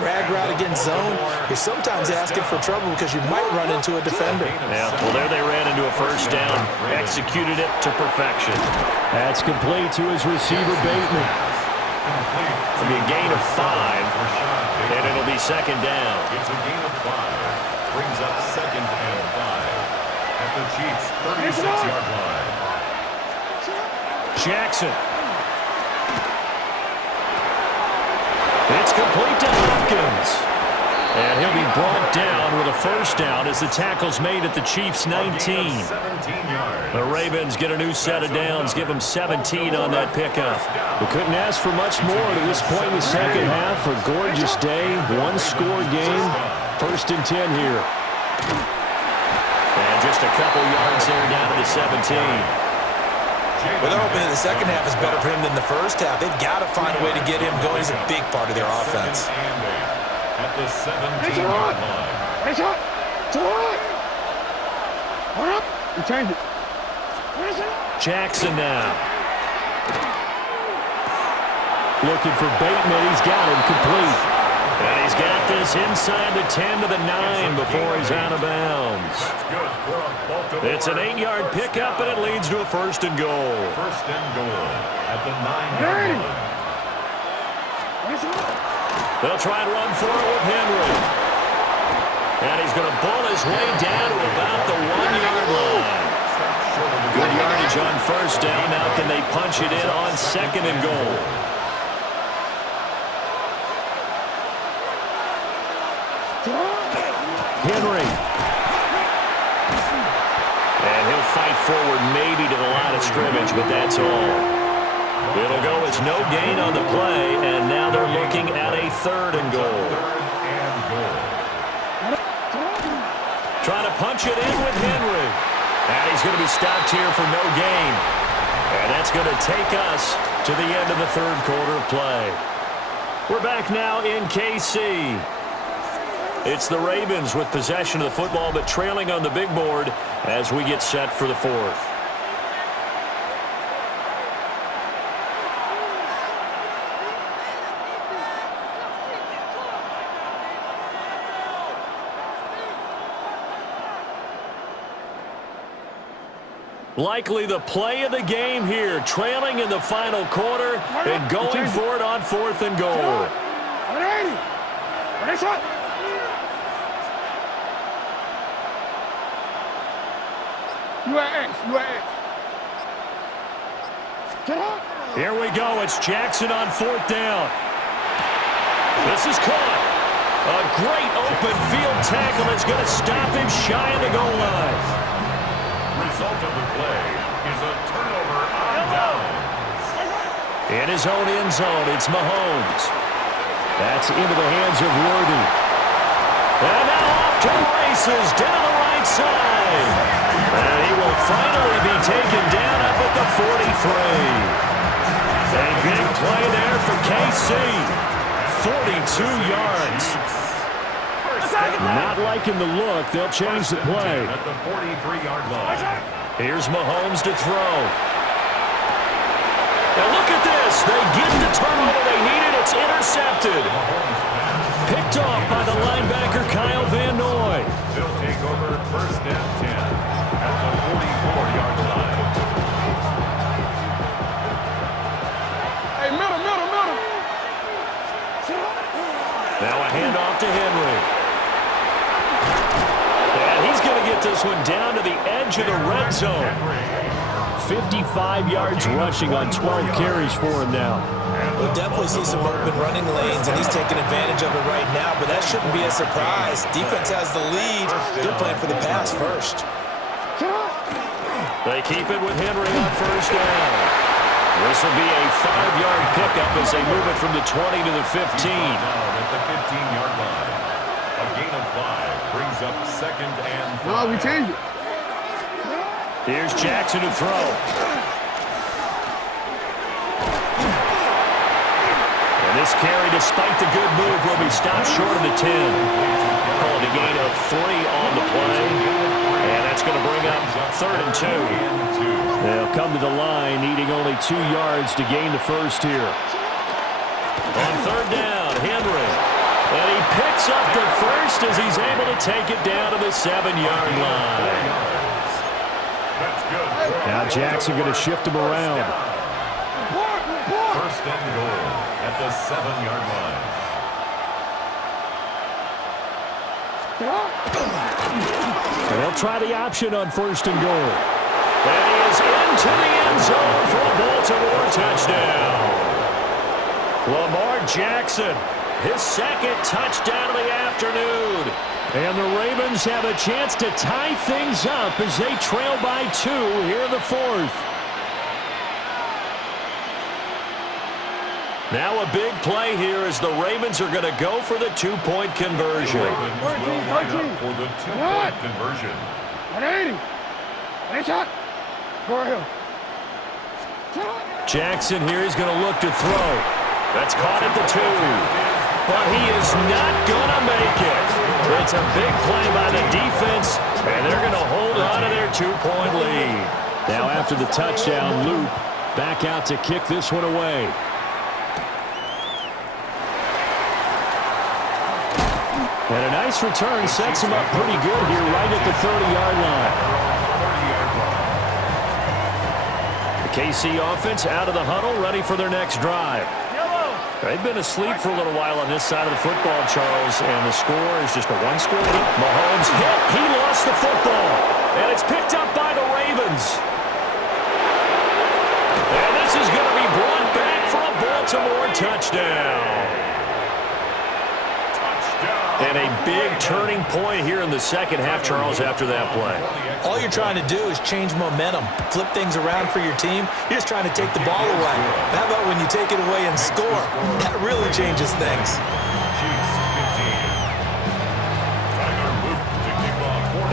drag route against zone, you're sometimes asking for trouble because you might run into a defender. Yeah, well, there they ran into a first down. Executed it to perfection. That's complete to his receiver, Bateman. It'll be a gain of 5, and it'll be second down. It's a gain of 5. Brings up second and 5 at the Chiefs' 36-yard line. Jackson. It's complete to Hopkins. And he'll be brought down with a first down as the tackle's made at the Chiefs' 19. The Ravens get a new set of downs, give them 17 on that pickup. We couldn't ask for much more to this point in the second half. A gorgeous day, one-score game. First and 10 here. And just a couple yards there down to the 17. Well, they're hoping that the second half is better for him than the first half. They've got to find a way to get him going. He's a big part of their offense. At the 17-yard line. You change it. Jackson now. Looking for Bateman. He's got him complete. And he's got this inside the 10 to the 9 before he's out of bounds. It's an 8-yard pickup, and it leads to a first and goal. First and goal at the 9-yard line. They'll try and run for it with Henry. And he's going to bull his way down to about the 1-yard line. Good yardage on first down. Now can they punch it in on second and goal? Henry. And he'll fight forward maybe to the line of scrimmage, but that's all. It'll go as no gain on the play, and now they're looking at a third and goal. Trying to punch it in with Henry. And he's going to be stopped here for no gain. And that's going to take us to the end of the third quarter of play. We're back now in KC. It's the Ravens with possession of the football, but trailing on the big board as we get set for the fourth. Likely the play of the game here, trailing in the final quarter and going for it on fourth and goal. Here we go. It's Jackson on fourth down. This is caught. A great open field tackle is going to stop him shy of the goal line. Result of the play is a turnover on downs. In his own end zone, it's Mahomes. That's into the hands of Worthy. And now off to the races down the right side. And he will finally be taken down up at the 43. A big play there for KC. 42 yards. Not liking the look. They'll change the play. At the 43-yard line. Here's Mahomes to throw. Now look at this. They get the turnover they needed. It's intercepted. Picked off by the linebacker Kyle Van Noy. They'll take over first and 10 at the 44-yard line. Hey, middle. Now a handoff to Henry. And he's going to get this one down to the edge of the red zone. 55 yards rushing on 12 carries for him now. We'll definitely see some open running lanes, and he's taking advantage of it right now, but that shouldn't be a surprise. Defense has the lead. They're playing for the pass first. They keep it with Henry on first down. This will be a 5-yard pickup as they move it from the 20 to the 15. Down at the 15-yard line. A gain of 5 brings up second and 5. No, we changed it. Here's Jackson to throw. And this carry, despite the good move, will be stopped short of the 10. Called a gain of 3 on the play. And that's going to bring up third and 2. They'll come to the line, needing only 2 yards to gain the first here. On third down, Henry. And he picks up the first as he's able to take it down to the 7-yard line. That's good. Now Jackson going to shift him around. First and goal at the 7-yard line. And they'll try the option on first and goal. And he is into the end zone for a Baltimore touchdown. Lamar Jackson, his second touchdown of the afternoon. And the Ravens have a chance to tie things up as they trail by 2 here in the 4th. Now a big play here as the Ravens are going to go for the 2-point conversion. Ravens will line up for the 2-point conversion. 180. Nice shot. Go ahead. Jackson here is going to look to throw. That's caught at the 2. But he is not going to make it. It's a big play by the defense, and they're going to hold on to their 2-point lead. Now after the touchdown, Luke back out to kick this one away. And a nice return sets him up pretty good here right at the 30-yard line. The KC offense out of the huddle, ready for their next drive. They've been asleep for a little while on this side of the football, Charles, and the score is just a 1-score lead. Mahomes hit. He lost the football. And it's picked up by the Ravens. And this is going to be brought back for a Baltimore touchdown. And a big turning point here in the second half, Charles, after that play. All you're trying to do is change momentum, flip things around for your team. You're just trying to take the ball away. How about when you take it away and score? That really changes things.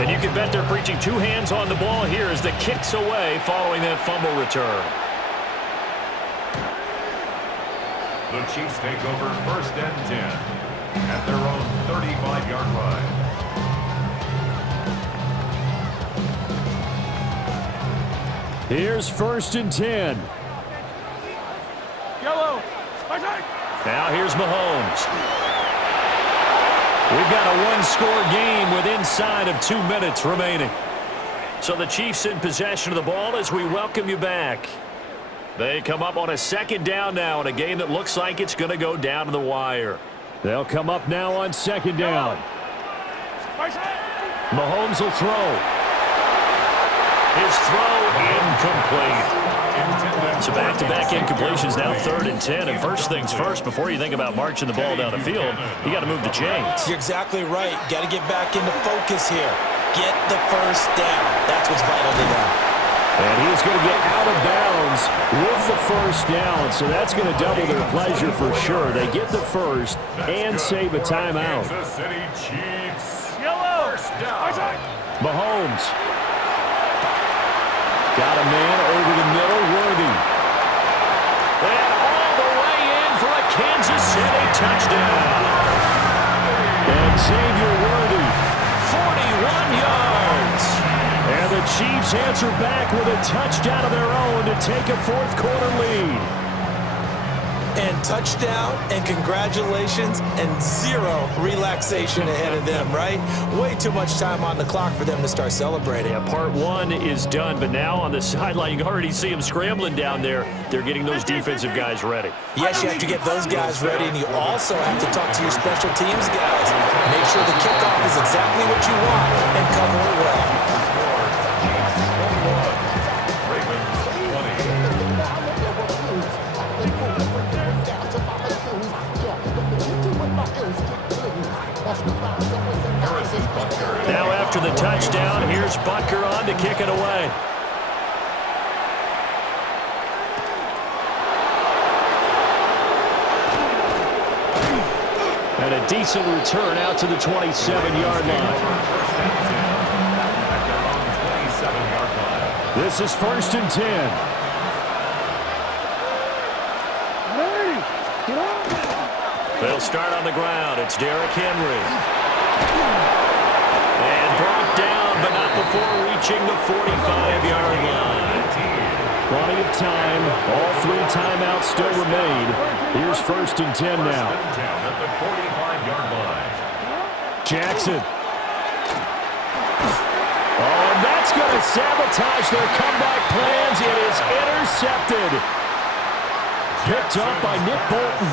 And you can bet they're preaching 2 hands on the ball here as the kick's away following that fumble return. The Chiefs take over first and 10 at their own 35-yard line. Here's first and 10. Yellow. Now here's Mahomes. We've got a 1-score game with inside of 2 minutes remaining. So the Chiefs in possession of the ball as we welcome you back. They come up on a 2nd down now in a game that looks like it's going to go down to the wire. They'll come up now on 2nd down. Mahomes will throw. His throw incomplete. So back-to-back incompletions, now 3rd and 10. And first things first, before you think about marching the ball down the field, you got to move the chains. You're exactly right. Got to get back into focus here. Get the first down. That's what's vital to them. And he's going to get out of bounds with the first down, so that's going to double their pleasure for sure. They get the first and save a timeout. Kansas City Chiefs. First down. Mahomes. Got a man over the middle, Worthy. And all the way in for a Kansas City touchdown. And Xavier Worthy. 41 yards. And the Chiefs answer back with a touchdown of their own to take a 4th quarter lead. And touchdown, and congratulations, and 0 relaxation ahead of them, right? Way too much time on the clock for them to start celebrating. Yeah, part 1 is done, but now on the sideline, you can already see them scrambling down there. They're getting those defensive guys ready. Yes, you have to get those guys ready, and you also have to talk to your special teams guys. Make sure the kickoff is exactly what you want and cover it well. Now after the touchdown, here's Butker on to kick it away. And a decent return out to the 27-yard line. This is first and 10. They'll start on the ground. It's Derrick Henry. And brought down, but not before reaching the 45-yard line. Plenty of time. All 3 timeouts still remain. Here's 1st and 10 now. First and 10 at the 45-yard line. Jackson. Oh, and that's going to sabotage their comeback plans. It is intercepted. Picked up by Nick Bolton.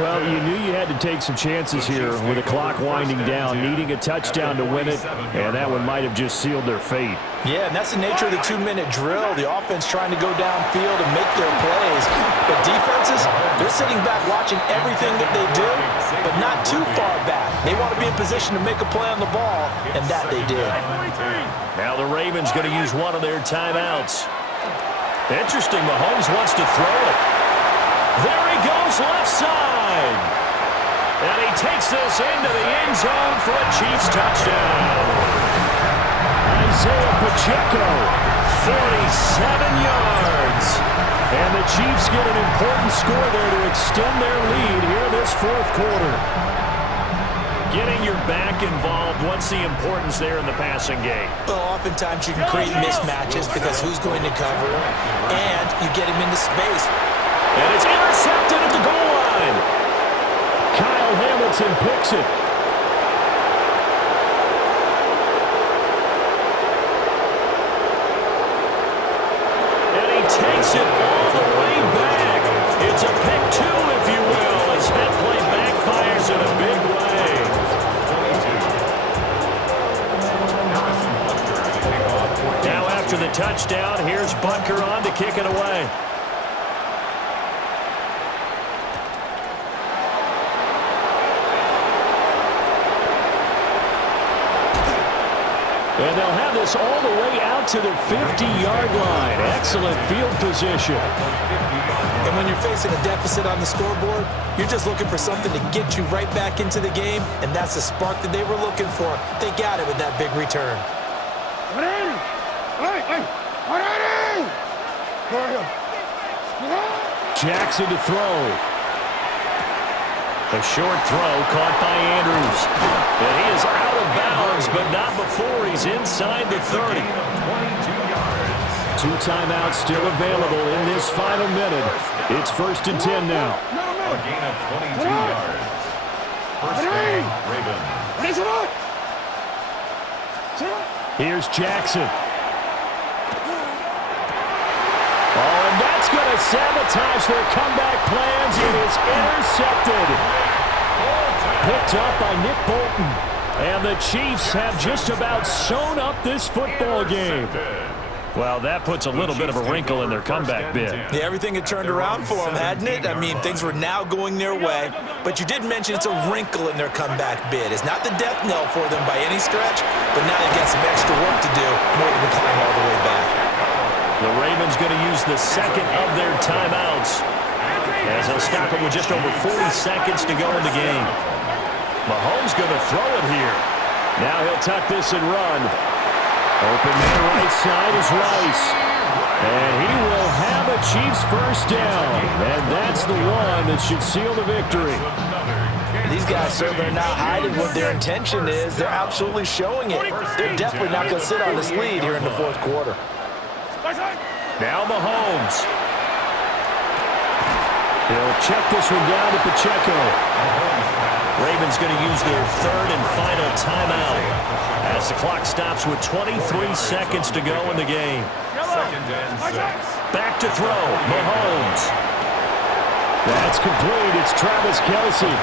Well, you knew you had to take some chances here with the clock winding down, needing a touchdown to win it, and that one might have just sealed their fate. Yeah, and that's the nature of the 2-minute drill. The offense trying to go downfield and make their plays. But defenses, they're sitting back watching everything that they do, but not too far back. They want to be in position to make a play on the ball, and that they did. Now the Ravens going to use one of their timeouts. Interesting, Mahomes wants to throw it. There he goes left side. And he takes this into the end zone for a Chiefs touchdown. Isaiah Pacheco, 47 yards. And the Chiefs get an important score there to extend their lead here this 4th quarter. Getting your back involved, what's the importance there in the passing game? Well, oftentimes you can create mismatches because who's going to cover, and you get him into space. And it's intercepted at the goal line. Kyle Hamilton picks it. And he takes it all the way back. It's a pick 2, if you will, as that play backfires in a big way. Now after the touchdown, here's Butker on to kick it away. And they'll have this all the way out to the 50-yard line. Excellent field position. And when you're facing a deficit on the scoreboard, you're just looking for something to get you right back into the game, and that's the spark that they were looking for. They got it with that big return. Jackson to throw. A short throw caught by Andrews. And he is out of bounds, but not before he's inside the 30. 2 timeouts still available in this final minute. It's 1st and 10 now. A gain of 22 yards. First down, Ravens. Here's Jackson. Oh, and that's going to sabotage their comeback plans. It is intercepted. Picked up by Nick Bolton. And the Chiefs have just about sewn up this football game. Well, that puts a little bit of a wrinkle in their comeback bid. Yeah, everything had turned around for them, hadn't it? I mean, things were now going their way. But you did mention it's a wrinkle in their comeback bid. It's not the death knell for them by any stretch, but now they've got some extra work to do in order to climb all the way back. The Ravens going to use the second of their timeouts, as they'll stop it with just over 40 seconds to go in the game. Mahomes going to throw it here. Now he'll tuck this and run. Open man right side is Rice. And he will have a Chiefs first down. And that's the one that should seal the victory. These guys, sir, they're not hiding what their intention is. They're absolutely showing it. They're definitely not going to sit on this lead here in the 4th quarter. Now Mahomes. He'll check this one down to Pacheco. Ravens going to use their 3rd and final timeout as the clock stops with 23 seconds to go in the game. 2nd and 6. Back to throw, Mahomes. That's complete. It's Travis Kelce.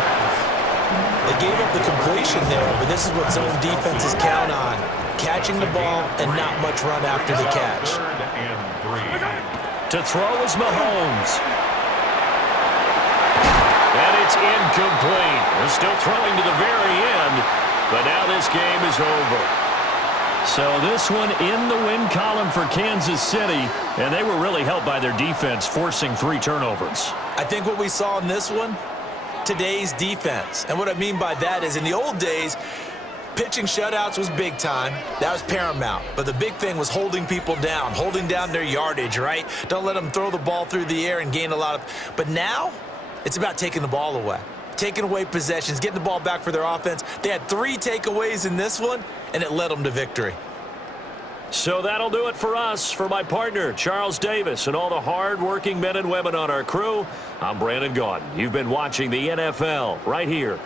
They gave up the completion there, but this is what zone defenses count on. Catching the ball and not much run after the catch. 3rd and 3. To throw is Mahomes. And it's incomplete. They're still throwing to the very end, but now this game is over. So this one in the win column for Kansas City, and they were really helped by their defense, forcing 3 turnovers. I think what we saw in this one, today's defense. And what I mean by that is in the old days, pitching shutouts was big time. That was paramount. But the big thing was holding people down, holding down their yardage, right? Don't let them throw the ball through the air and gain a lot of... But now, it's about taking the ball away. Taking away possessions, getting the ball back for their offense. They had 3 takeaways in this one, and it led them to victory. So that'll do it for us. For my partner, Charles Davis, and all the hard-working men and women on our crew, I'm Brandon Gaudin. You've been watching the NFL right here